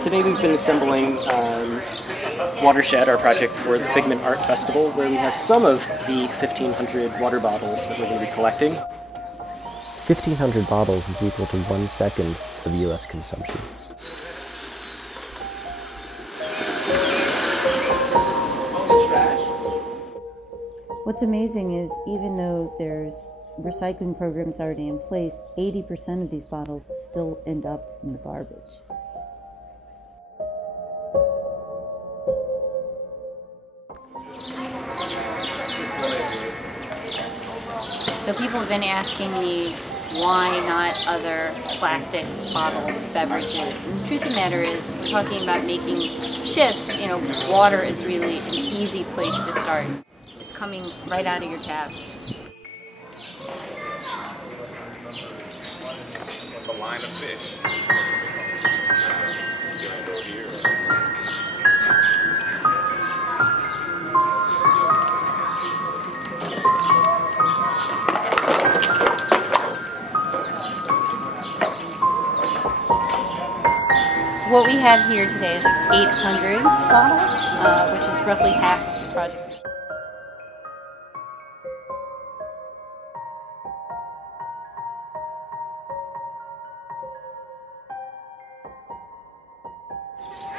Today we've been assembling Watershed, our project for the Figment Art Festival, where we have some of the 1,500 water bottles that we're going to be collecting. 1,500 bottles is equal to 1 second of U.S. consumption. What's amazing is even though there's recycling programs already in place, 80% of these bottles still end up in the garbage. So people have been asking me why not other plastic bottled beverages. And the truth of the matter is, we're talking about making shifts. You know, water is really an easy place to start. It's coming right out of your tap. The line of fish. What we have here today is 800 bottles, which is roughly half the project.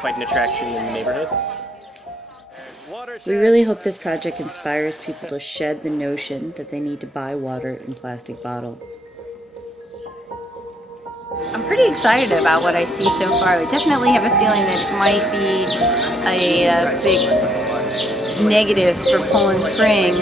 Quite an attraction in the neighborhood. We really hope this project inspires people to shed the notion that they need to buy water in plastic bottles. I'm pretty excited about what I see so far. I definitely have a feeling that it might be a big negative for Poland Spring.